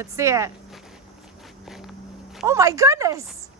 Let's see it. Oh my goodness.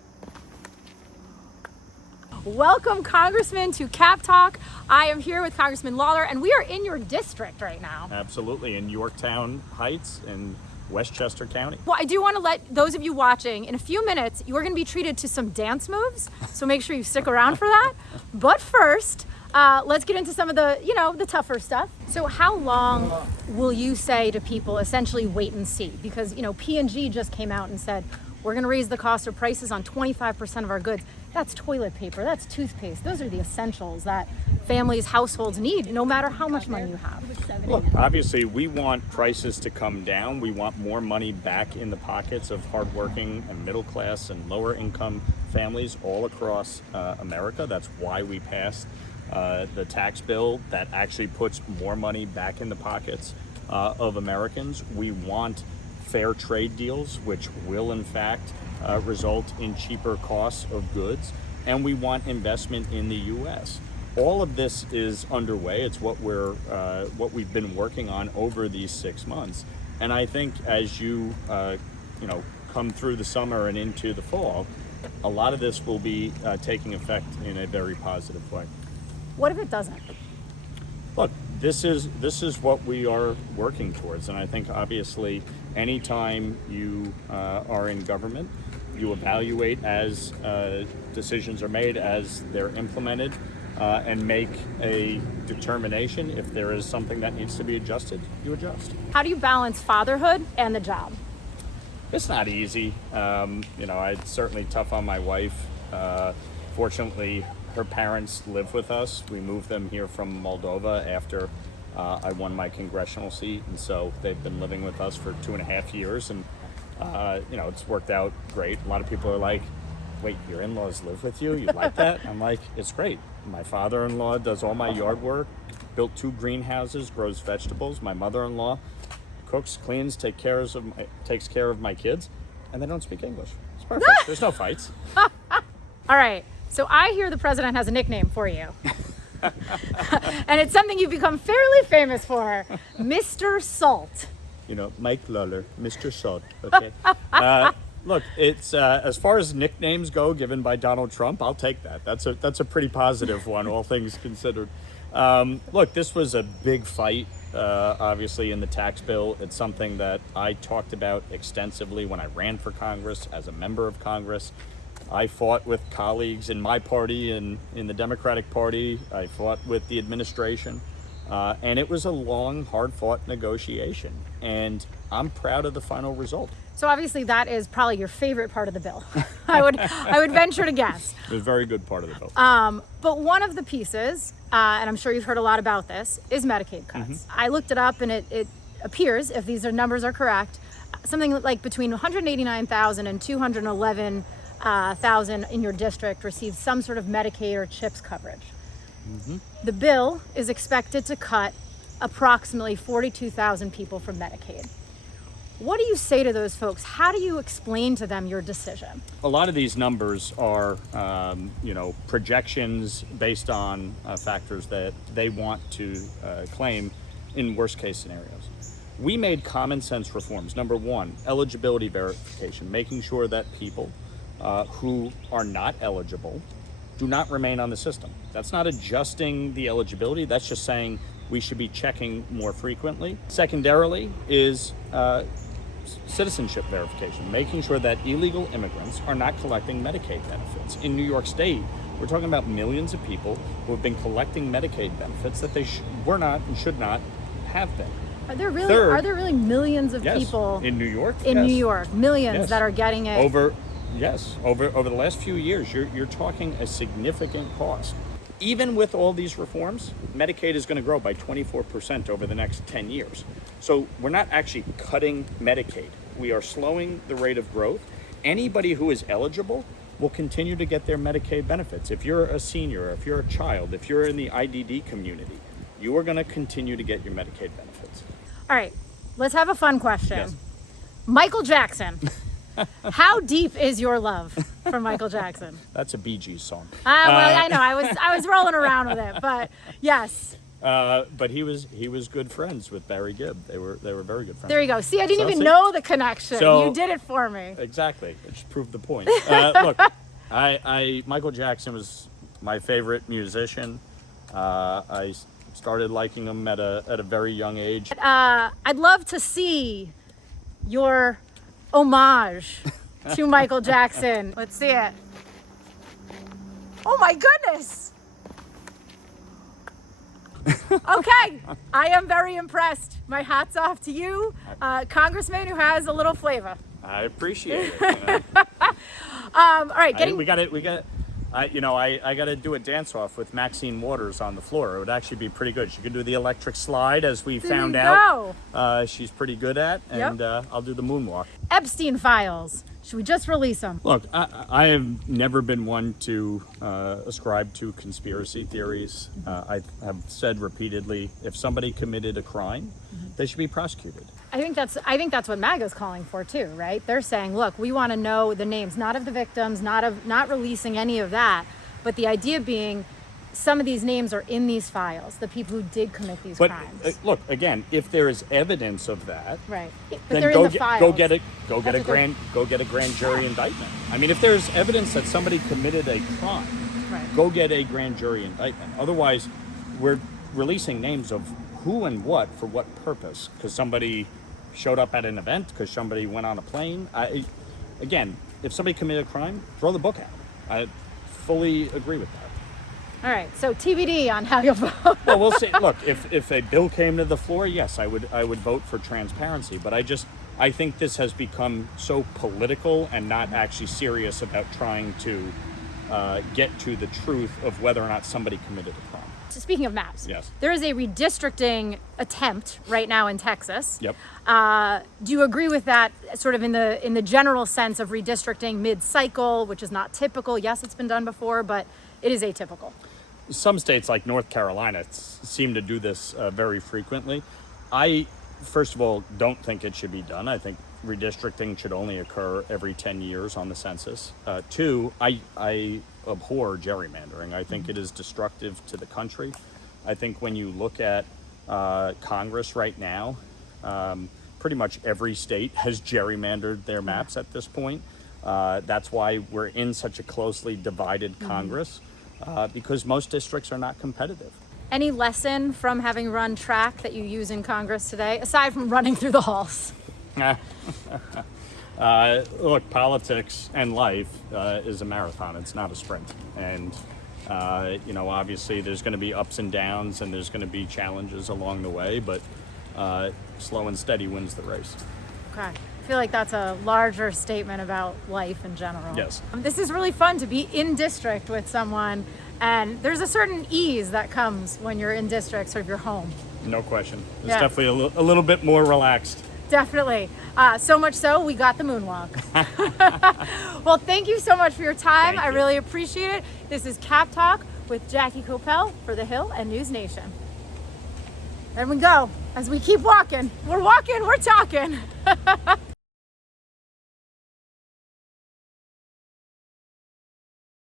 Welcome, Congressman, to Cap Talk. I am here with Congressman Lawler, and we are in your district right now. Absolutely, in Yorktown Heights in Westchester County. Well, I do want to let those of you watching, in a few minutes, you are going to be treated to some dance moves, so make sure you stick around for that. But first, let's get into some of the, the tougher stuff. So how long will you say to people, essentially wait and see? Because, P&G just came out and said, we're going to raise the cost of prices on 25% of our goods. That's toilet paper, that's toothpaste. Those are the essentials that families, households need, no matter how much money you have. Look, obviously, we want prices to come down. We want more money back in the pockets of hardworking and middle class and lower income families all across America. That's why we passed the tax bill that actually puts more money back in the pockets of Americans. We want fair trade deals, which will in fact result in cheaper costs of goods, and we want investment in the U.S. All of this is underway. It's what we've been working on over these 6 months, and I think as you come through the summer and into the fall, a lot of this will be taking effect in a very positive way. What if it doesn't? Look, this is what we are working towards, and I think obviously anytime you are in government, you evaluate as decisions are made, as they're implemented, and make a determination. If there is something that needs to be adjusted, you adjust. How do you balance fatherhood and the job? It's not easy. It's certainly tough on my wife. Fortunately, her parents live with us. We moved them here from Moldova after I won my congressional seat, and so they've been living with us for 2.5 years, and it's worked out great. A lot of people are like, wait, your in-laws live with you? You like that? I'm like, it's great. My father-in-law does all my yard work, built 2 greenhouses, grows vegetables. My mother-in-law cooks, cleans, takes care of my kids, and they don't speak English. It's perfect. There's no fights. All right. So I hear the president has a nickname for you. And it's something you've become fairly famous for, Mr. Salt. Mike Lawler, Mr. Salt. Okay. Look, it's as far as nicknames go given by Donald Trump, I'll take that. That's a pretty positive one, all things considered. Look, this was a big fight, obviously, in the tax bill. It's something that I talked about extensively when I ran for Congress as a member of Congress. I fought with colleagues in my party and in the Democratic Party. I fought with the administration. And it was a long, hard-fought negotiation. And I'm proud of the final result. So obviously that is probably your favorite part of the bill. I would venture to guess. It was a very good part of the bill. But one of the pieces, and I'm sure you've heard a lot about this, is Medicaid cuts. Mm-hmm. I looked it up, and it appears, if these numbers are correct, something like between 189,000 and 211,000 in your district received some sort of Medicaid or CHIPS coverage. Mm-hmm. The bill is expected to cut approximately 42,000 people from Medicaid. What do you say to those folks? How do you explain to them your decision? A lot of these numbers are, projections based on factors that they want to claim in worst case scenarios. We made common sense reforms. Number one, eligibility verification, making sure that people who are not eligible do not remain on the system. That's not adjusting the eligibility. That's just saying we should be checking more frequently. Secondarily is citizenship verification, making sure that illegal immigrants are not collecting Medicaid benefits. In New York State, we're talking about millions of people who have been collecting Medicaid benefits that they were not and should not have been. Are there really millions of people in New York? In New York, millions that are getting it. Over the last few years, you're talking a significant cost. Even with all these reforms, Medicaid is going to grow by 24% over the next 10 years. So we're not actually cutting Medicaid. We are slowing the rate of growth. Anybody who is eligible will continue to get their Medicaid benefits. If you're a senior, if you're a child, if you're in the IDD community, you are going to continue to get your Medicaid benefits. All right, let's have a fun question. Yes. Michael Jackson. How deep is your love for Michael Jackson? That's a Bee Gees song. Well, I know. I was rolling around with it, but yes. But he was good friends with Barry Gibb. They were very good friends. There you go. See, I didn't even See? know the connection. So- You did it for me. Exactly. It just proved the point. Look, Michael Jackson was my favorite musician. I started liking him at a very young age. I'd love to see your homage to Michael Jackson. Let's see it. Oh my goodness. Okay, I am very impressed. My hat's off to you, congressman who has a little flavor. I appreciate it. You know? All right, getting We got it. I got to do a dance off with Maxine Waters on the floor. It would actually be pretty good. She could do the electric slide, as we found out. She's pretty good at, and I'll do the moonwalk. Epstein files. Should we just release them? Look, I have never been one to ascribe to conspiracy theories. I have said repeatedly, if somebody committed a crime, they should be prosecuted. I think that's what MAGA's calling for too, right? They're saying, look, we want to know the names, not of the victims, not releasing any of that, but the idea being some of these names are in these files, the people who did commit these crimes. Look, again, if there is evidence of that, right? But then they're in the files. go get a grand jury indictment. I mean, if there's evidence that somebody committed a crime, Right. go get a grand jury indictment. Otherwise, we're releasing names of who and what for what purpose, because somebody showed up at an event, because somebody went on a plane. Again, if somebody committed a crime, throw the book out. I fully agree with that. All right, so TBD on how you'll vote. Well, we'll see. Look, if a bill came to the floor, yes, I would vote for transparency. But I think this has become so political and not actually serious about trying to get to the truth of whether or not somebody committed a crime. So speaking of maps, Yes. there is a redistricting attempt right now in Texas. Yep. Do you agree with that, sort of in the general sense of redistricting mid-cycle, which is not typical? Yes, it's been done before, but it is atypical. Some states like North Carolina seem to do this very frequently. I, first of all, don't think it should be done. I think redistricting should only occur every 10 years on the census. Two, I abhor gerrymandering. I think it is destructive to the country. I think when you look at Congress right now, pretty much every state has gerrymandered their maps at this point. That's why we're in such a closely divided Congress, because most districts are not competitive. Any lesson from having run track that you use in Congress today, aside from running through the halls? Look, politics and life is a marathon. It's not a sprint. And, obviously there's going to be ups and downs and there's going to be challenges along the way, but slow and steady wins the race. Okay. I feel like that's a larger statement about life in general. Yes. This is really fun to be in district with someone, and there's a certain ease that comes when you're in district, sort of your home. No question. It's Yeah. definitely a little bit more relaxed. Definitely. So much so, we got the moonwalk. Well, thank you so much for your time. Thank I you. really appreciate it. This is Cap Talk with Jackie Koppell for The Hill and NewsNation. There we go. As we keep walking, we're talking.